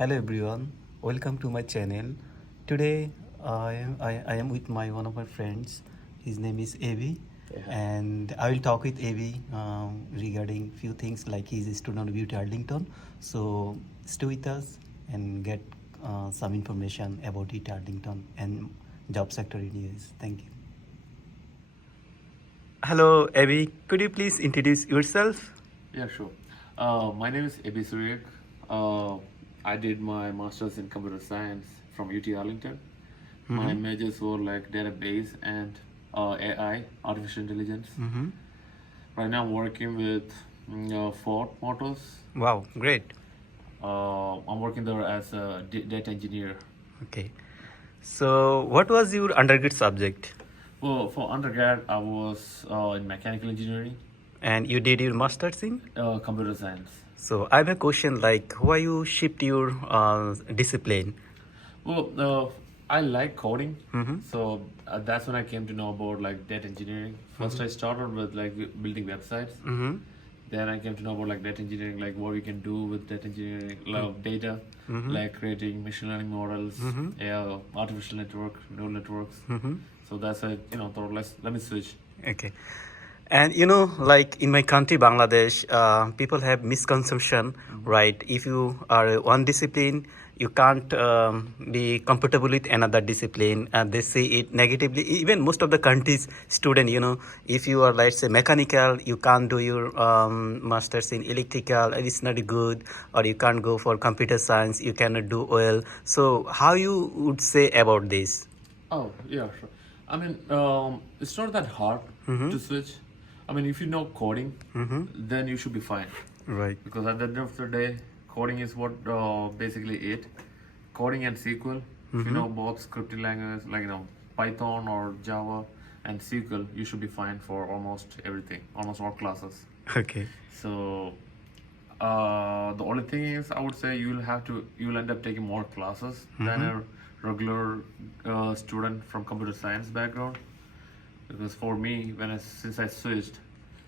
Hello everyone, welcome to my channel. Today I am with one of my friends. His name is Abey, and I will talk with Abey regarding few things like he's a student of UT Arlington. So stay with us and get some information about UT Arlington and job sector in US. Thank you. Hello Abey, could you please introduce yourself? Yeah, sure. My name is Abey. I did my master's in computer science from UT Arlington. My majors were like database and AI, artificial intelligence. Right now, I'm working with Ford Motors. Wow, great. I'm working there as a data engineer. Okay. So, what was your undergrad subject? Well, for undergrad, I was in mechanical engineering, And you did your master's in? computer science. So, I have a question like, why you shift your discipline? Well, I like coding, so that's when I came to know about like data engineering. First, I started with like building websites. Then I came to know about like data engineering, like what we can do with data engineering, like data, like creating machine learning models, artificial neural networks. So that's why thought let me switch. Okay. And like in my country, Bangladesh, people have misconception, right? If you are one discipline, you can't be compatible with another discipline, and they say it negatively. Even most of the countries, student, if you are, let's say, mechanical, you can't do your masters in electrical, and it's not good, or you can't go for computer science, you cannot do well. So, how you would say about this? Oh, yeah, sure. I mean, it's not that hard to switch. I mean, if you know coding, then you should be fine. Right. Because at the end of the day, coding is what basically it. Coding and SQL. If you know both scripting languages, like Python or Java and SQL, you should be fine for almost everything, almost all classes. Okay. So the only thing is, I would say you'll end up taking more classes than a regular student from computer science background. Because for me, since I switched,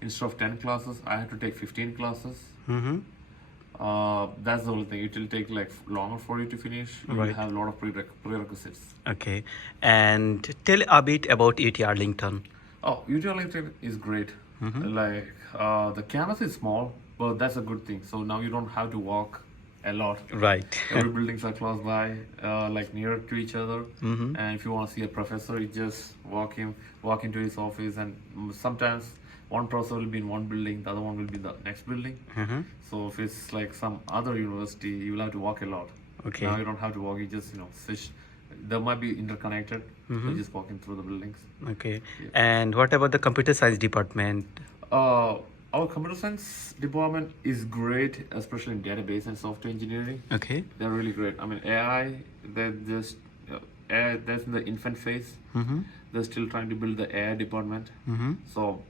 instead of 10 classes, I had to take 15 classes. That's the only thing. It will take like longer for you to finish. You will have a lot of prerequisites. Okay. And tell a bit about UT Arlington. Oh, UT Arlington is great. Like the campus is small, but that's a good thing. So now you don't have to walk a lot. Right. Every buildings are close by, like near to each other. And if you want to see a professor, you just walk into his office, and sometimes one professor will be in one building, the other one will be in the next building. So if it's like some other university, you will have to walk a lot. Okay. Now you don't have to walk; you just switch. They might be interconnected. So you're just walking through the buildings. Okay. And what about the computer science department? Our computer science department is great, especially in database and software engineering. Okay. They're really great. I mean, AI, they're just that's in the infant phase. They're still trying to build the AI department. So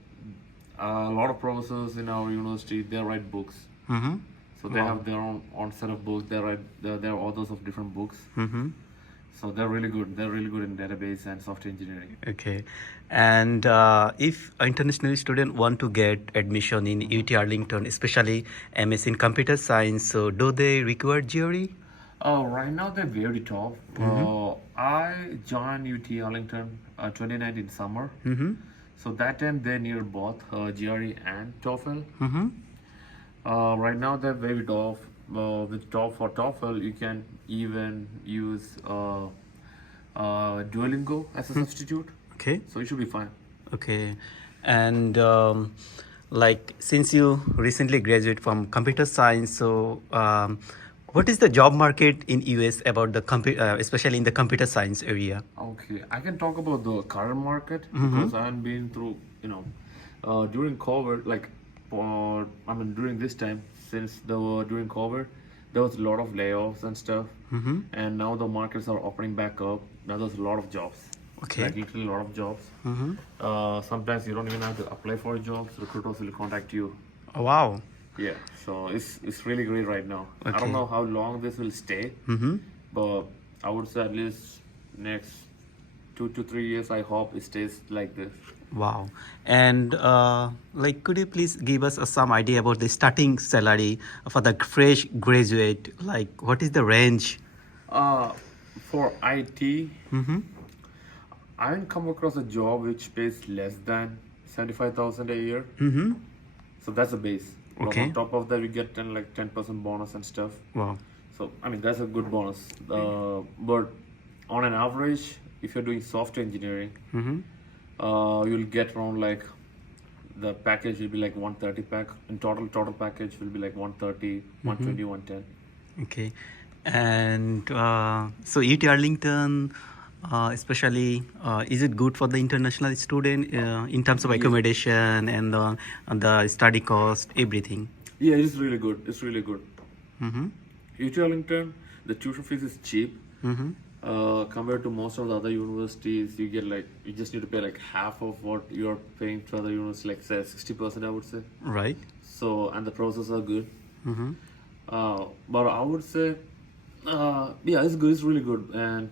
a lot of professors in our university, they write books. So they have their own set of books. They're authors of different books. So they're really good. They're really good in database and software engineering. Okay. And if an international student want to get admission in UT Arlington, especially MS in computer science, so do they require GRE? Right now they're very tough. I joined UT Arlington 2019 summer. So that time they needed both GRE and TOEFL. Right now they're very tough. With TOEFL, you can even use Duolingo as a substitute. Okay. So you should be fine. Okay. And like since you recently graduated from computer science, so what is the job market in US about the especially in the computer science area? Okay, I can talk about the current market because I haven't been through, during COVID, during this time, since during COVID, there was a lot of layoffs and stuff, and now the markets are opening back up. Now there's a lot of jobs. Okay. Like literally a lot of jobs. Sometimes you don't even have to apply for jobs. Recruiters will contact you. Oh, wow. Yeah, so it's really great right now. I don't know how long this will stay, but I would say at least next 2 to 3 years, I hope it stays like this. Wow. And like, could you please give us some idea about the starting salary for the fresh graduate? Like, what is the range? Uh, for IT, Mm-hmm. I haven't come across a job which pays less than 75,000 a year. Mm-hmm. So that's the base. Plus on Okay. top of that, we get 10% bonus and stuff. Wow. So I mean that's a good bonus. But on an average, if you're doing software engineering, Mm-hmm. you'll get around like the package will be like 130 pack. In total package will be like 130, 120, 110. Okay. And so UT Arlington, especially, is it good for the international student in terms of Yeah. accommodation and the study cost, everything? Yeah, it's really good. It's really good. Mm-hmm. UT Arlington, the tuition fees is cheap. Mm-hmm. Compared to most of the other universities, you get like you just need to pay like half of what you're paying to other universities, like say 60%, I would say. Right. So and the processes are good. Mm-hmm. But I would say, yeah, it's good. It's really good. And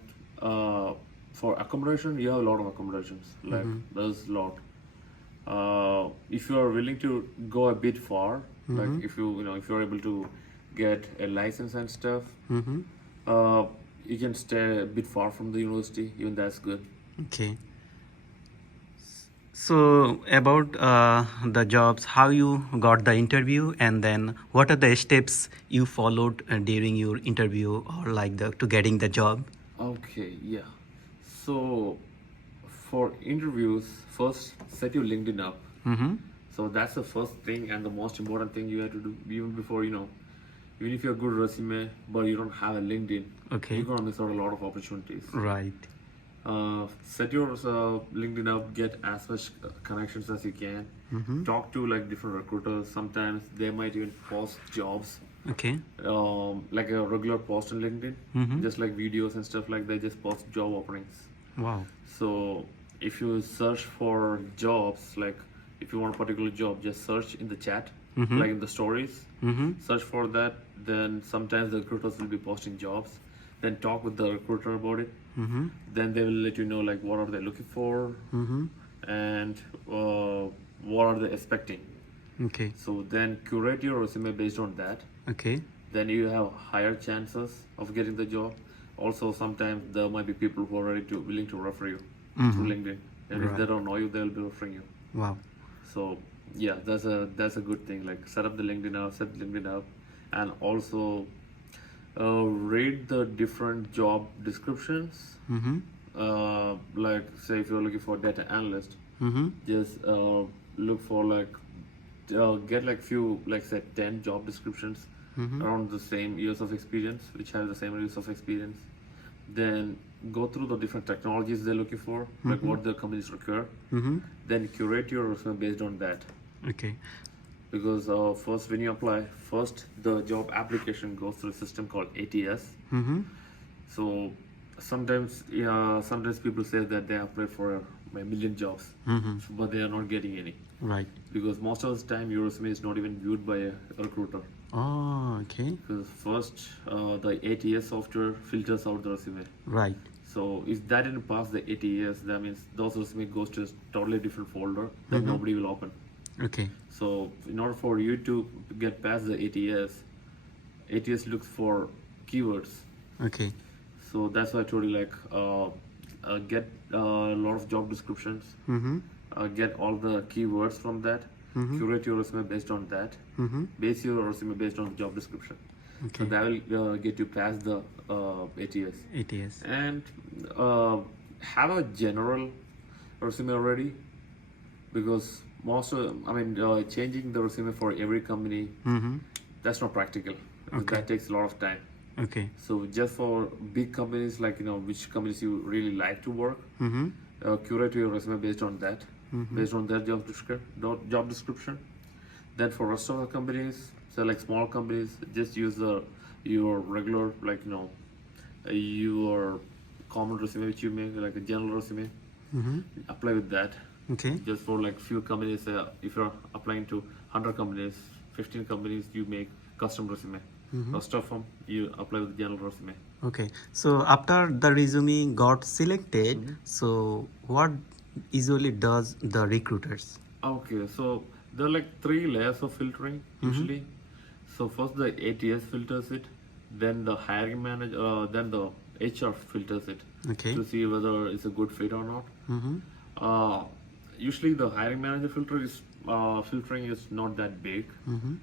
for accommodation, you have a lot of accommodations. Like there's a lot. If you are willing to go a bit far, like if if you're able to get a license and stuff, Mm-hmm. you can stay a bit far from the university. Even that's good. Okay. So about the jobs, how you got the interview, and then what are the steps you followed during your interview, or like the to getting the job? Okay, yeah. So for interviews, first set your LinkedIn up. Mm-hmm. So that's the first thing and the most important thing you have to do even before even if you have a good resume but you don't have a LinkedIn, Okay. you're gonna miss out a lot of opportunities. Right. Set your LinkedIn up, get as much connections as you can. Talk to like different recruiters. Sometimes they might even post jobs, Okay. like a regular post on LinkedIn, just like videos and stuff like they just post job openings. Wow. So if you search for jobs, like if you want a particular job, just search in the chat, like in the stories. Search for that. Then sometimes the recruiters will be posting jobs. Then talk with the recruiter about it. Then they will let you know like what are they looking for and what are they expecting. Okay. So then curate your resume based on that. Okay. Then you have higher chances of getting the job. Also, sometimes there might be people who are willing to refer you through LinkedIn, and if they don't know you, they will be referring you. Wow. So yeah, that's a good thing. Like set up the LinkedIn up, and also read the different job descriptions. Like say if you're looking for data analyst, just look for like get like few like say 10 job descriptions around the same years of experience, which have the same years of experience. Then go through the different technologies they're looking for, like what the companies require. Then curate your resume based on that. Okay. Because first when you apply, first the job application goes through a system called ATS. So sometimes people say that they apply for a million jobs, but they are not getting any. Right. Because most of the time your resume is not even viewed by a recruiter. Oh, okay. Because first the ATS software filters out the resume. Right. So if that didn't pass the ATS, that means those resume goes to a totally different folder that nobody will open. Okay. So in order for you to get past the ATS looks for keywords. Okay. So that's why I told you like get a lot of job descriptions, get all the keywords from that, curate your resume based on that, base your resume based on the job description. Okay. So that will get you past the ATS. ATS. And have a general resume already, because changing the resume for every company, that's not practical. Okay. That takes a lot of time. Okay. So just for big companies, like which companies you really like to work, curate your resume based on that, based on their job description. Then for rest of the companies, so like small companies, just use your regular your common resume which you make, like a general resume. Apply with that. Okay. Just for like few companies, if you're applying to 100 companies, 15 companies, you make custom resume. Rest of them, you apply with general resume. Okay. So after the resume got selected, so what usually does the recruiters? Okay, so there are like 3 layers of filtering usually. So first the ATS filters it, then the hiring manager, then the HR filters it Okay. to see whether it's a good fit or not. Uh, Usually the hiring manager filtering is not that big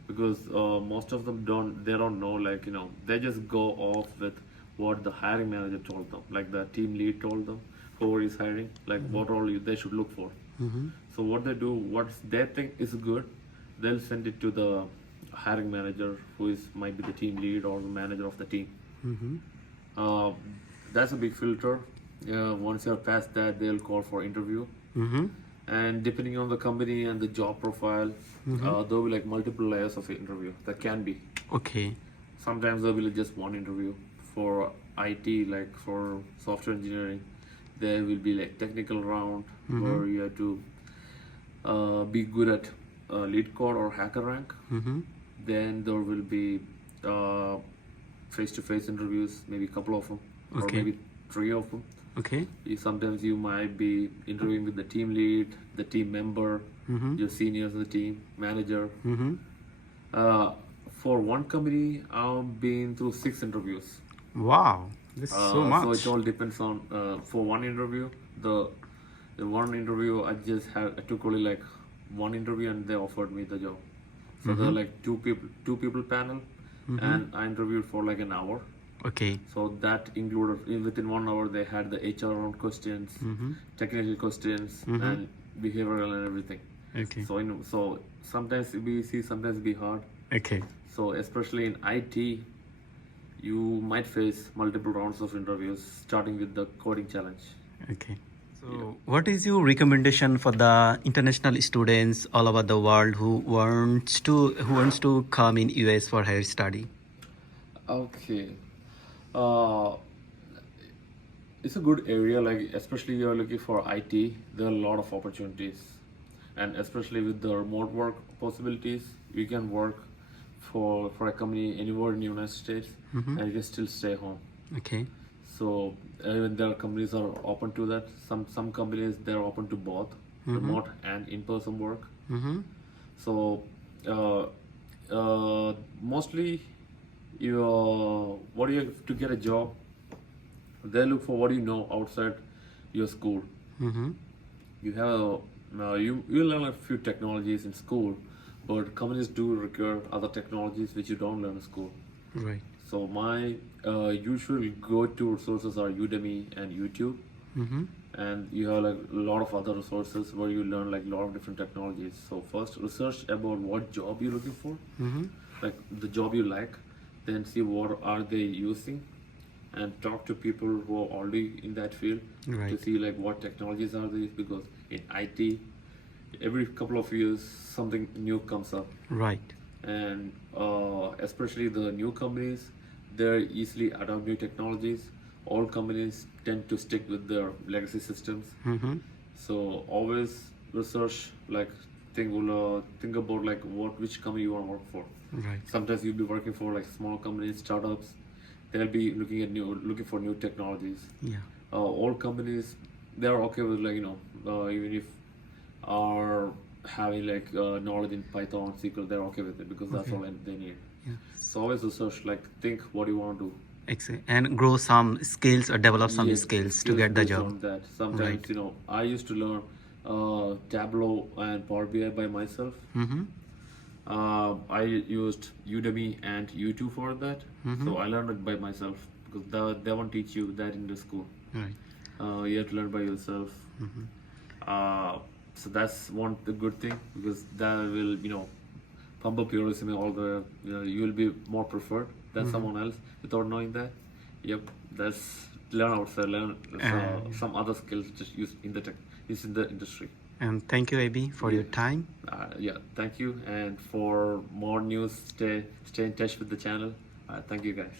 because most of them don't know, like, they just go off with what the hiring manager told them, like the team lead told them who is hiring, like what role they should look for. So what they do, what they think is good, they'll send it to the hiring manager, who might be the team lead or the manager of the team. That's a big filter. Once you're past that, they'll call for interview. And depending on the company and the job profile, there will be like multiple layers of interview. That can be. Okay. Sometimes there will be just one interview. For IT, like for software engineering, there will be like technical round where you have to be good at lead code or hacker rank. Then there will be face-to-face interviews, maybe a couple of them, or Okay. maybe 3 of them. Okay. Sometimes you might be interviewing with the team lead, the team member, your seniors in the team, manager. For one company, I've been through 6 interviews. Wow, this is so much. So it all depends on, for one interview, the one interview I took only like one interview and they offered me the job. So there are like two people panel, and I interviewed for like an hour. Okay. So that included, within 1 hour, they had the HR round questions, technical questions, and behavioral and everything. Okay. So sometimes it be easy, sometimes it be hard. Okay. So especially in IT, you might face multiple rounds of interviews, starting with the coding challenge. Okay. So, what is your recommendation for the international students all over the world who wants to come in US for higher study? Okay. It's a good area, like especially you're looking for IT, there are a lot of opportunities. And especially with the remote work possibilities, you can work for a company anywhere in the United States and you can still stay home. Okay. So even there are companies are open to that. Some companies, they're open to both remote and in-person work. So mostly to get a job, they look for what you know outside your school. You have you learn a few technologies in school, but companies do require other technologies which you don't learn in school. Right. So my usual go-to resources are Udemy and YouTube, and you have like a lot of other resources where you learn like a lot of different technologies. So first, research about what job you're looking for, like the job you like, then see what are they using, and talk to people who are already in that field to see like what technologies are these, because in IT, every couple of years something new comes up. Right. And especially the new companies, they're easily adopt new technologies. All companies tend to stick with their legacy systems. So always research, like think about like which company you want to work for. Right. Sometimes you'll be working for like small companies, startups. They'll be looking for new technologies. Yeah. All companies, they're okay with like even if are having like knowledge in Python, SQL, they're okay with it because that's all they need. Yeah. So always research, like think what you want to do. And grow some skills or develop some skills to get the based job. on that. Sometimes I used to learn Tableau and Power BI by myself. I used Udemy and YouTube for that. So I learned it by myself because they won't teach you that in the school. Right. You have to learn by yourself. So that's one the good thing, because that will pump up your resume all the you will be more preferred than someone else without knowing that. Yep, that's learn outside, learn some other skills just use in the industry. And thank you, Abey, for your time. Yeah, thank you. And for more news, stay in touch with the channel. Thank you, guys.